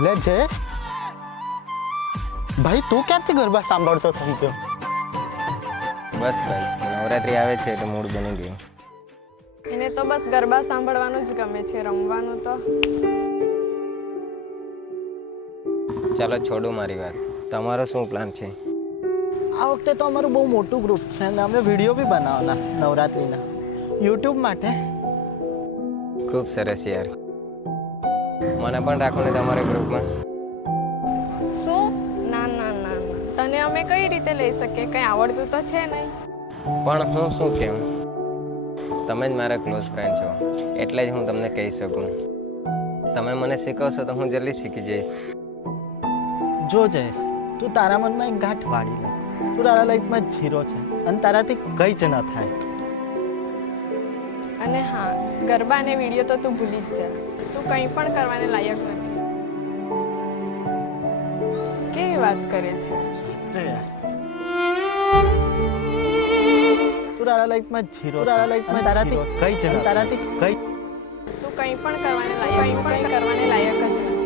અલે જયેશ ભાઈ તું ક્યારથી ગરબા સાંભળતો થઈ ગયો? બસ ભાઈ, નવરાત્રી આવે છે એટલે મૂડ બની ગયું. એને તો બસ ગરબા સાંભળવાનું જ ગમે છે, રમવાનું તો. ચાલો છોડો મારી વાત, તમારો શું પ્લાન છે? આ વખતે તો અમારું બહુ મોટું ગ્રુપ છે અને અમે વિડીયો બી બનાવવાના નવરાત્રીના યુટ્યુબ માટે. ખૂબ સરસ યાર, મને પણ રાખો ને તમારા ગ્રુપમાં. શું? ના ના ના ના, તને અમે કઈ રીતે લઈ શકીએ? કંઈ આવડતું તો છે નહીં. પણ હું શું કહું, તમે જ મારા ક્લોઝ ફ્રેન્ડ છો એટલે જ હું તમને કહી શકું. તમે મને શીખવશો તો હું જલ્દી શીખી જઈશ. જો જયેશ, તું તારા મનમાં એક ગાંઠ વાળી લે. તું તારા લાઈફમાં ઝીરો છે અને તારાથી કંઈ જ ન થાય. અને હા, ગરબા અને વિડીયો તો તું ભૂલી જ જા. તું કંઈ પણ કરવાને લાયક નથી. કેવી વાત કરે છે? સાચે યાર, તું તારા લાઈફમાં ઝીરો, તારા લાઈફમાં તારાથી કંઈ જ ન તારાથી કંઈ. તું કંઈ પણ કરવાને લાયક, કંઈ પણ કરવાને લાયક જ નથી.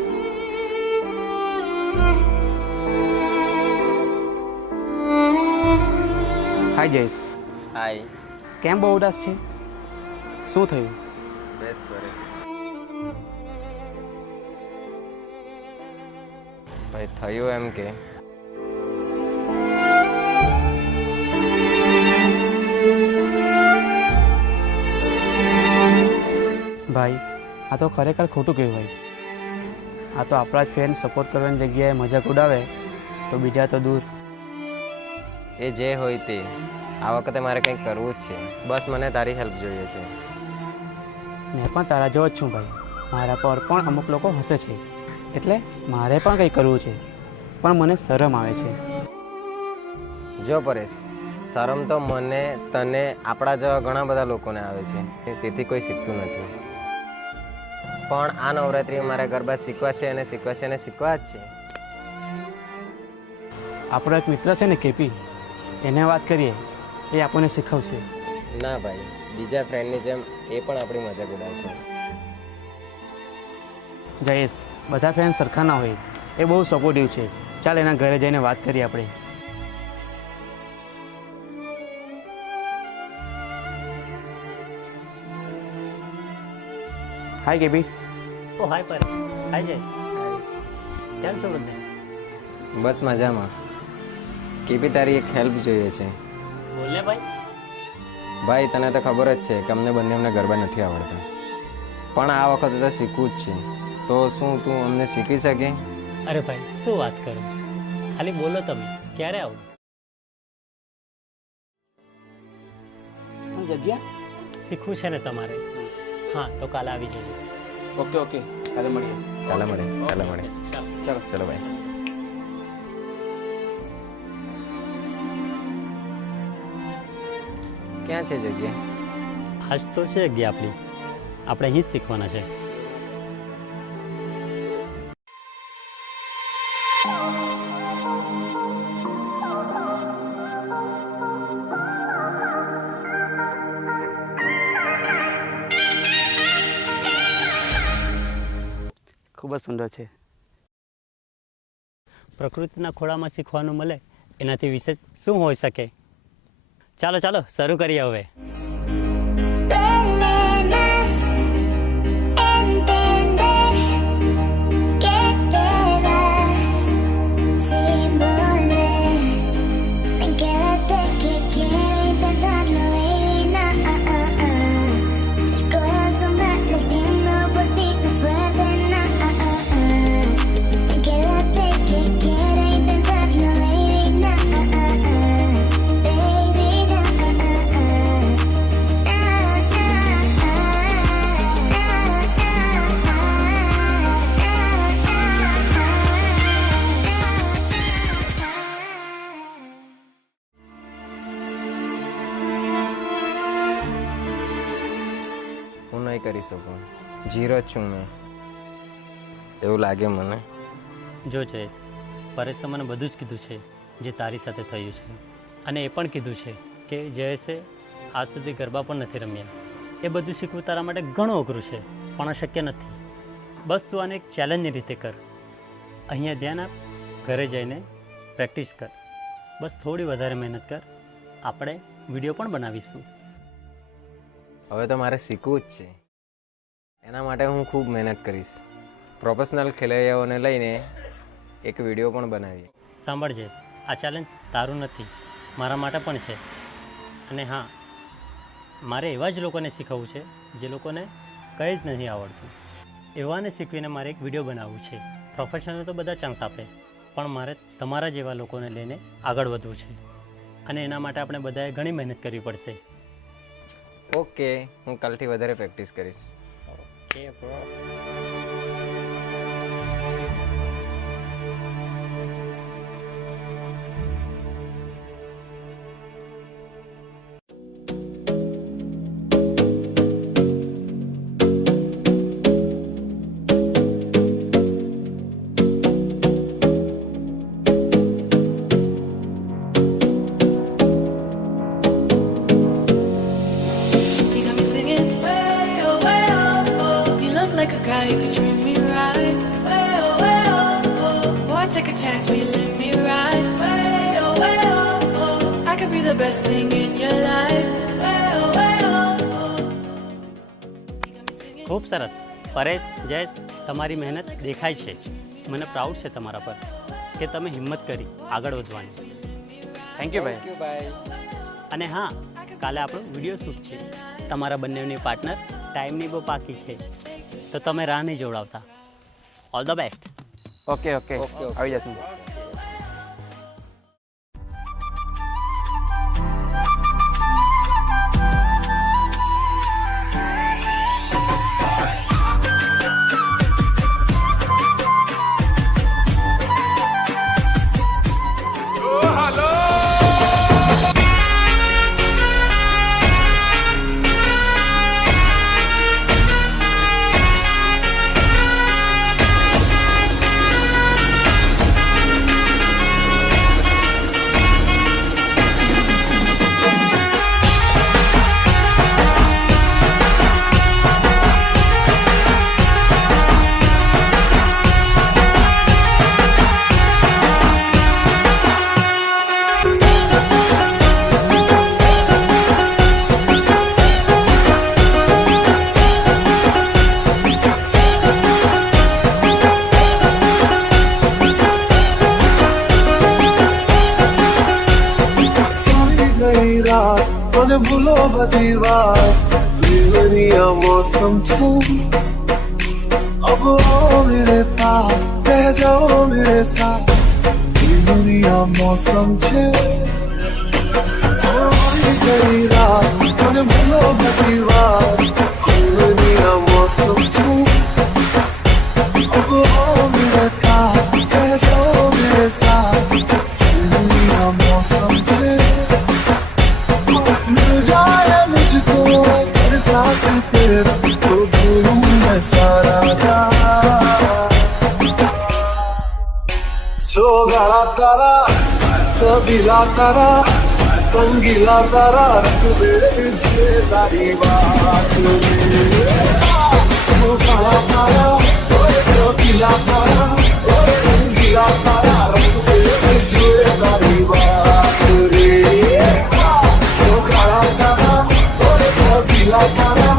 હાય જયેશ, હાય. કેમ બહુ ઉદાસ છે? શું થયું? બસ બસ ભાઈ, થયું એમ કે ભાઈ, આ તો ખરેખર ખોટું કહેવાય. આ તો આપણા જ ફ્રેન્ડ સપોર્ટ કરવાની જગ્યાએ મજાક ઉડાવે તો બીજા તો દૂર. એ જે હોય તે, આ વખતે મારે કંઈક કરવું જ છે. બસ મને તારી હેલ્પ જોઈએ છે. મેં પણ તારા જેવો જ છું ભાઈ. મારા પર પણ અમુક લોકો હસે છે એટલે મારે પણ કંઈ કરવું છે, પણ મને શરમ આવે છે. જો પરેશ, શરમ તો મને, તને, આપણા જેવા ઘણા બધા લોકોને આવે છે, તેથી કોઈ શીખતું નથી. પણ આ નવરાત્રિએ મારે ગરબા શીખવા છે અને શીખવા છે અને શીખવા જ છે. આપણો એક મિત્ર છે ને કેપી, એને વાત કરીએ, એ આપણને શીખવશે. ના ભાઈ, બીજા ફ્રેન્ડની જેમ એ પણ આપણી મજાક ઉડાવશે. જયેશ, બધા ફ્રેન્ડ સરખા ના હોય. એ બહુ સપોર્ટિવ છે. ચાલ એના ઘરે જઈને વાત કરીએ આપણે. હાય કેપી. ઓ હાય પરેશ. હાય જયેશ. કેમ છો બધે? બસ મજામાં. કેપી, તારી એક હેલ્પ જોઈએ છે. બોલ ને ભાઈ. ભાઈ, તને તો ખબર જ છે કે અમને બંને ગરબા નથી આવડતા, પણ આ વખતે તો શીખવું જ છે. તો શું તું અમને શીખી શકે? અરે ભાઈ, શું વાત કરો, ખાલી બોલો તમે. ક્યારે આવું? જગ્યા શીખવું છે ને તમારે? હા, તો કાલે આવી જજો. ઓકે ઓકે, કાલે મળીએ. ચાલો મળે, ચાલો મળે. ચાલો ચલો ભાઈ. ક્યાં છે જગ્યા? આજ તો છે જગ્યા આપણી, આપણે અહીં જ શીખવાના છે. ખૂબ જ સુંદર છે. પ્રકૃતિના ખોળામાં શીખવાનું મળે એનાથી વિશેષ શું હોઈ શકે? ચાલો ચાલો, શરૂ કરીએ હવે. હું નહીં કરી શકું, ઝીરો જ છું મેં, એવું લાગે મને. જો જયેશ, પરેશે મને બધું જ કીધું છે જે તારી સાથે થયું છે, અને એ પણ કીધું છે કે જયેશે આજ સુધી ગરબા પણ નથી રમ્યા. એ બધું શીખવું તારા માટે ઘણું અઘરું છે, પણ અશક્ય નથી. બસ તું આને એક ચેલેન્જની રીતે કર. અહીંયા ધ્યાન આપ, ઘરે જઈને પ્રેક્ટિસ કર. બસ થોડી વધારે મહેનત કર, આપણે વિડીયો પણ બનાવીશું. હવે તો મારે શીખવું જ છે. એના માટે હું ખૂબ મહેનત કરીશ. પ્રોફેશનલ ખેલૈયાઓને લઈને એક વિડીયો પણ બનાવીએ. સાંભળ જયેશ, આ ચેલેન્જ તારું નથી, મારા માટે પણ છે. અને હા, મારે એવા જ લોકોને શીખવવું છે જે લોકોને કંઈ જ નથી આવડતું. એવાને શીખવીને મારે એક વિડીયો બનાવવું છે. પ્રોફેશનલ તો બધા ચાન્સ આપે, પણ મારે તમારા જેવા લોકોને લઈને આગળ વધવું છે. અને એના માટે આપણે બધાએ ઘણી મહેનત કરવી પડશે. ઓકે, હું કાલથી વધારે પ્રેક્ટિસ કરીશ. Okay bro. You got me singing way oh. You look like a guy who could treat me right. Way oh. Boy, take a chance, will you let me ride? Way oh. I could be the best thing in your life. Way oh. You got me singing. ખૂબ સરસ. પરેશ, જયેશ, તમારી મહેનત દેખાય છે. મને proud છે તમારા પર કે તમે હિંમત કરી આગળ વધવાની. થેન્ક યુ ભાઈ. અને હા, કાલે આપણો વિડીયો શૂટ છે. તમારા બંનેની પાર્ટનર ટાઈમની બહુ પાકી છે, તો તમે રાહ નહીં જોડાવતા. All the best. ઓકે આવી જશું. મને ભૂલો બધી વાત પ્રેમनिया मौसम छू अब आओ मेरे पास रह जाओ मेरे साथ प्रेमनिया मौसम छे गई रात મને ભૂલો બધી વાત પ્રેમनिया मौसम छू अब आओ मेरे पास रह जाओ मेरे साथ प्रेमनिया मौसम छे मिल जाए मुझको तेरे साथ तेरा तो भूलूं मैं सारा था सो गाला तारा सबिला तारा रंगीला तारा रंग बेचे तारी बात सो गाला तारा सबिला तारा रंगीला तारा रंग बेचे तारी बात रे गीला तारा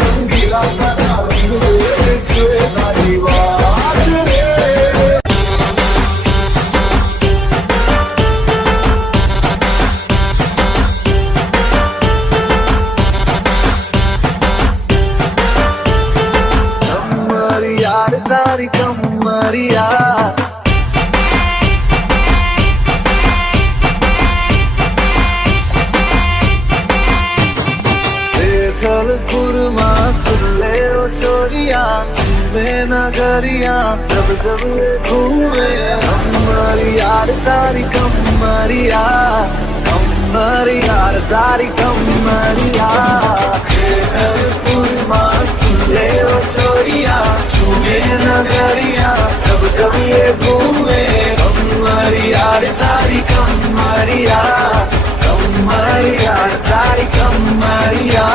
रंगीला तारा रंग बेचे तारी बात रे कमरी यार तारी कमरी यार थल खुरमा सुन ले ओ चोरिया में नगरिया जब जब ये घूमे हमारी यार तारी कमरिया हमारी यार तारी कमरिया थल खुरमा सुन ले ओ चोरिया में नगरिया जब जब ये घूमे हमारी यार तारी कमरिया हमारी यार तारी कमरिया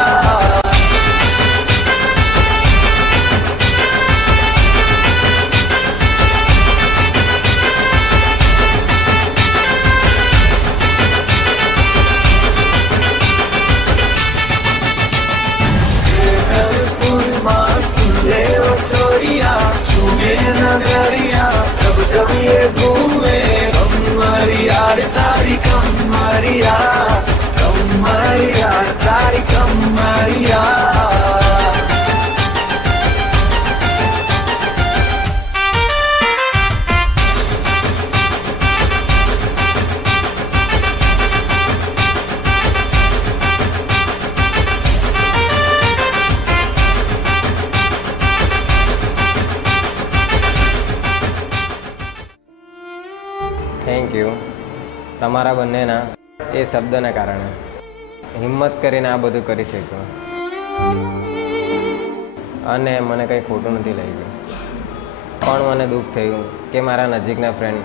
શક્યું તમારા બંનેના એ શબ્દને કારણે. હિંમત કરીને આ બધું કરી શક્યો અને મને કંઈ ખોટું નથી લાગ્યું. પણ મને દુઃખ થયું કે મારા નજીકના ફ્રેન્ડ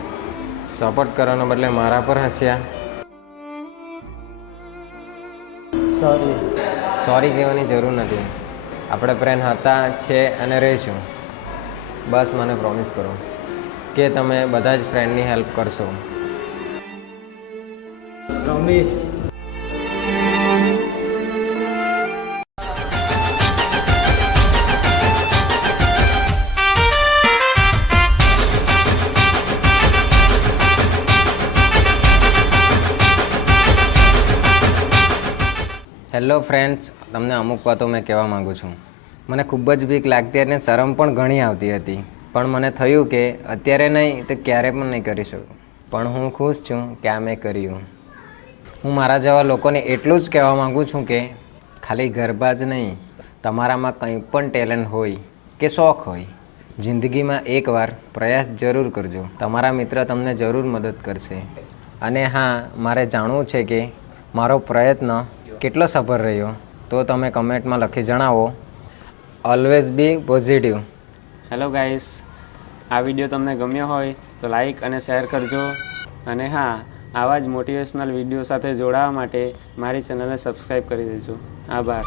સપોર્ટ કરવાનો બદલે મારા પર હસ્યા. સોરી કહેવાની જરૂર નથી. આપણે ફ્રેન્ડ હતા, છે અને રહીશું. બસ મને પ્રોમિસ કરો કે તમે બધા જ ફ્રેન્ડની હેલ્પ કરશો. પ્રોમિસ. હેલો ફ્રેન્ડ્સ, તમને અમુક વાતો મેં કહેવા માગું છું. મને ખૂબ જ બીક લાગતી અને શરમ પણ ઘણી આવતી હતી, પણ મને થયું કે અત્યારે નહીં તો ક્યારે પણ નહીં કરી શકું. પણ હું ખુશ છું કે આ મેં કર્યું. હું મારા જેવા લોકોને એટલું જ કહેવા માગું છું કે ખાલી ગરબા જ નહીં, તમારામાં કંઈ પણ ટેલેન્ટ હોય કે શોખ હોય, જિંદગીમાં એકવાર પ્રયાસ જરૂર કરજો. તમારા મિત્ર તમને જરૂર મદદ કરશે. અને હા, મારે જાણવું છે કે મારો પ્રયત્ન કેટલો સફળ રહ્યો, તો તમે કમેન્ટમાં લખી જણાવો. Always B positive. Hello guys, આ વિડીયો તમને ગમ્યો હોય તો લાઈક અને શેર કરજો. અને હા, આવા જ મોટિવેશનલ વિડીયો સાથે જોડાવા માટે મારી ચેનલને સબસ્ક્રાઈબ કરી દેજો. આભાર.